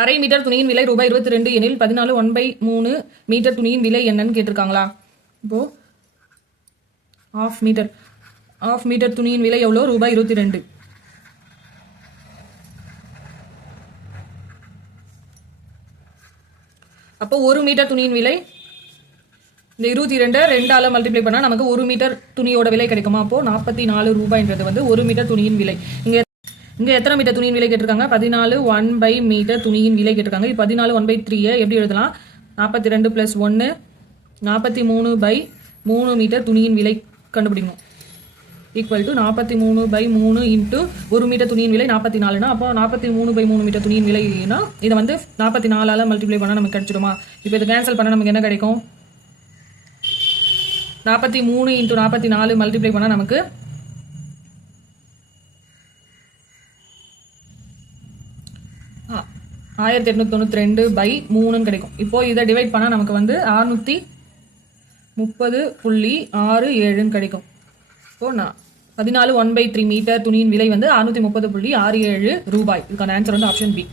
அரை மீட்டர் துணியின் விலை ரூபாய் 22 எனில் 14 1/3 மீட்டர் துணியின் விலை என்னன்னு கேட்டிருக்காங்களா. இப்போ ஆஃப் மீட்டர் துணியின் விலை எவ்வளோ? ரூபாய் 22. அப்போ 1 மீட்டர் துணியின் விலை இந்த 22 2ஆல மல்டிப்ளை பண்ணால் நமக்கு 1 மீட்டர் துணியோட விலை கிடைக்குமா? அப்போ 44 ரூபாய்ன்றது வந்து 1 மீட்டர் துணியின் விலை. இங்கே எத்தனை மீட்டர் துணியின் விலை கேட்டிருக்காங்க? 14 1/3 மீட்டர் துணியின் விலை கேட்டிருக்காங்க. 14 1/3 எப்படி எழுதலாம்? 42 + 1 43/3 மீட்டர் துணியின் விலை கண்டுபிடிக்கணும். ஈக்குவல் டு 43/3 இன்ட்டு 1 மீட்டர் துணியின் விலை 44னா அப்போ 43/3 மீட்டர் துணியின் விலைனா இதை வந்து 44ஆல் மல்டிப்ளை பண்ணால் நமக்கு கிடைச்சிடுமா? இப்போ இதை கேன்சல் பண்ணால் நமக்கு என்ன கிடைக்கும்? 43 × 44 மல்டிப்ளை பண்ணால் நமக்கு 1892/3 கிடைக்கும். இப்போ இதை டிவைட் பண்ணால் நமக்கு வந்து 630.67 கிடைக்கும். இப்போ 14 1/3 மீட்டர் துணியின் விலை வந்து 630.67 ரூபாய். இதுக்கான ஆன்சர் வந்து ஆப்ஷன் பி.